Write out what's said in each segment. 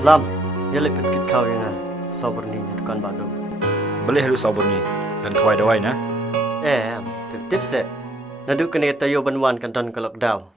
Lam, ya lepet kit kau yang sabar ni dukan badu. Boleh harus sabar ni dan kawai dawai na. Tip set. Nadu kene tayo banwan kan ton ke lockdown.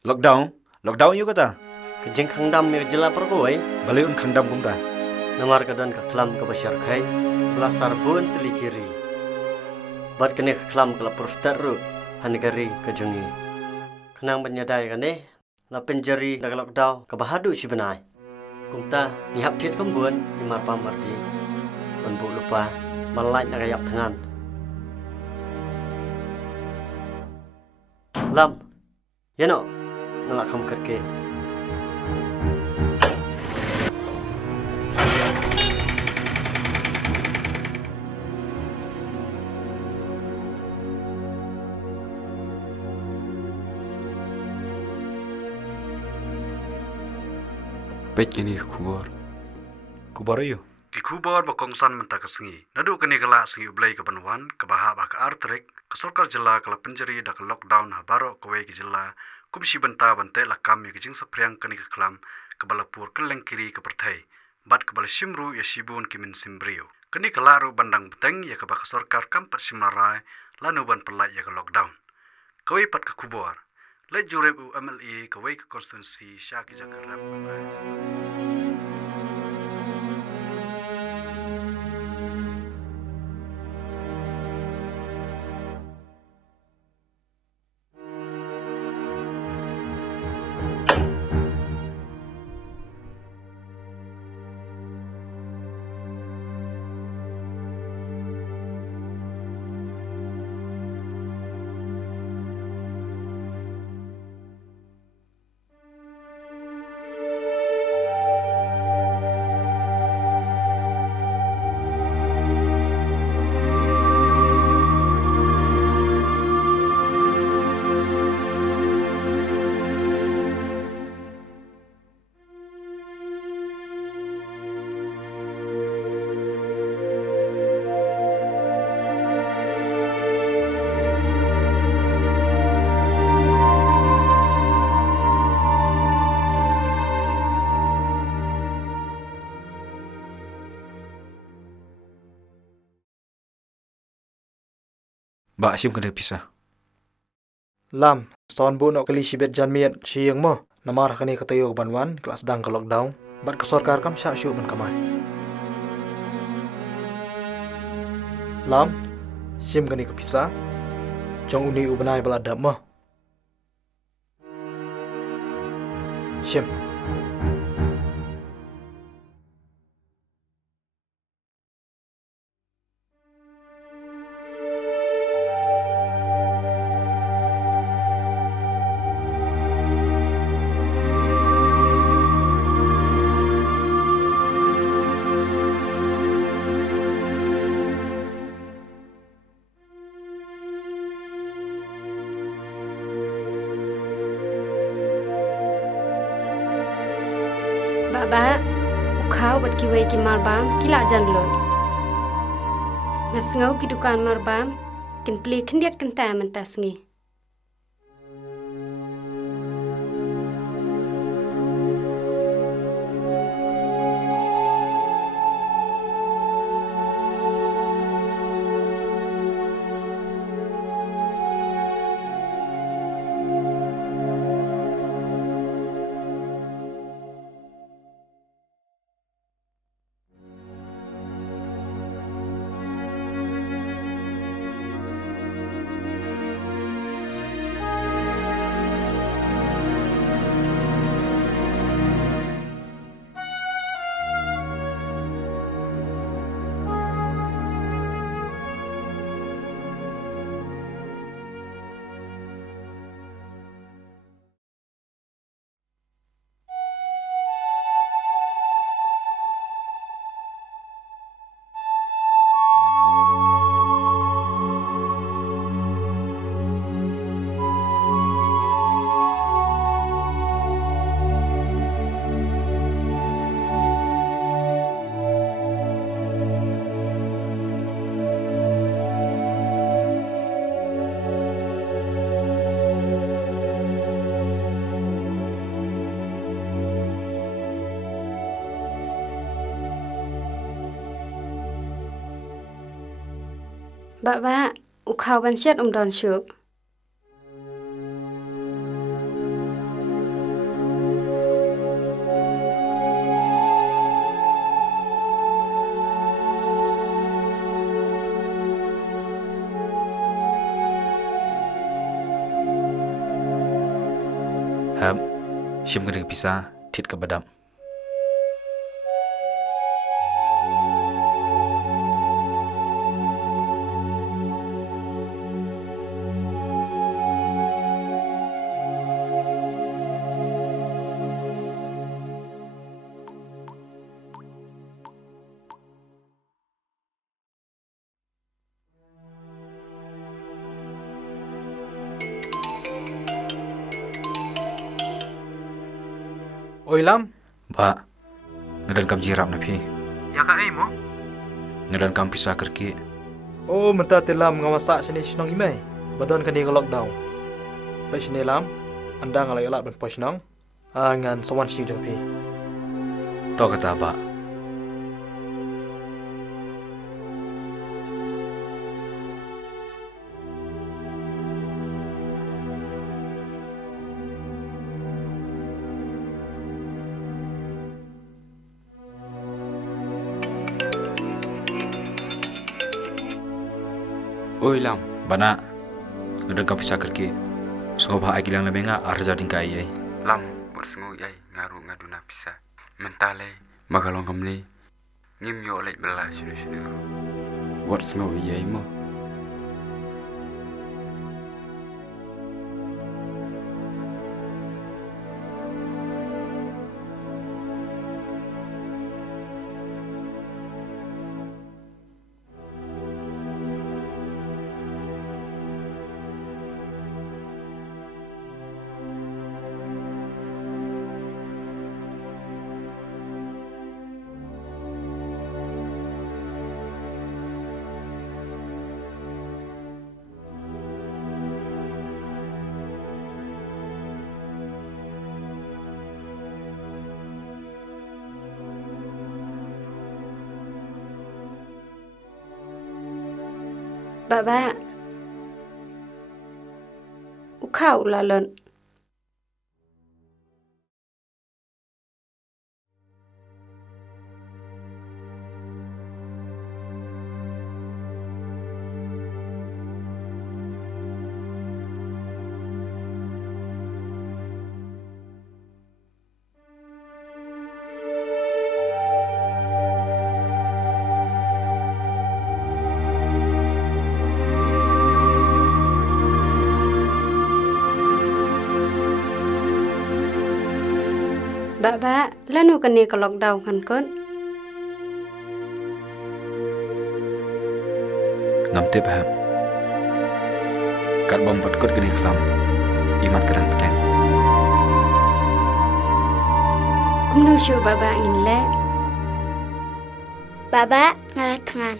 Lockdown you kata. Kejeng khang dam ni jela perkoi. Boleh un khandam kumta. Namar ka don ka klam ka basyar khai. Lasar bun teli kiri. Bat kene ka klam ka prostar ru hanegari ka jungi. Kenang banyadai kan la penjari na lockdown ka bahadu si benai. Kumta ni hap tiet kembun di mar pamardi. Penbu lupa malai na kayap tangan. Lam, ya no, nangak kamu kerke. Pet kini kubar. Kubar you. Ki kubar bakongsan mentah kesengi. Nadu kini kelak sengi ublai ke Banwan, ke Bahak ke Artrik, ke Sorkar Jela ke penjeri dak lockdown habaro ke wei ke Jela, kumsi benta bantai lakam ya ke jing sepriang kini ke kelam, ke Balapur ke Lengkiri ke Pertai, bat ke Balashimru ya Shibun ke Min Simbrio. Kini kelak ru bandang beteng ya ke Bak Sorkar kampat Simlarai, lanu ban pelai ya ke lockdown. Kawai pat ke kubar. Lai jureb UMLE ke wei ke konstitusi Syaki Jakarta. Ba asim kena pisah. Lam, son bu nok kali sibet jan miet siang mo. Namar kani katayo banwan kelas dang ke lockdown. Bat ke sorkar kam syak syuk ban kamai. Lam, sim kani kepisah. Jong uni ubenai beladap mo. Sim. Baba, ukau bat kiwai ki marbam kila janlon. Ngasngau ki dukan marbam kin pli kendiat kenta mentasngi. Baba, ukhaw ban shet don syuk. Hab, sim kena pisah, tit ke badam. Oi Lam, Ba, ngadan kam jirap na pi. ya ka ai mo? Ngadan kam pisah kerki. Oh, menta te Lam ngawasa sini sinong imai. Badon kani ka lockdown. Pa sini Lam, anda ngalai alat ban posnong. Ngan sawan sing jong pi. To kata ba. Oi lam, Bana, ngadan kam pisah kerki. Sungo bah agilang lebenga arja dingkai ai. lam bersengu yai ngaru ngaduna pisa. Mentale magalong kamli. Ngim yo lek bela sunu. Bersengu yai mo. Baba, ukhaw lalon. Baba, lanu kani ka lockdown kan kon. Ngam tip hab. Kat bom pat kot kini kelam. Imat kadang pedang. Kumnu syuk baba ngin le. Baba ngalat tangan.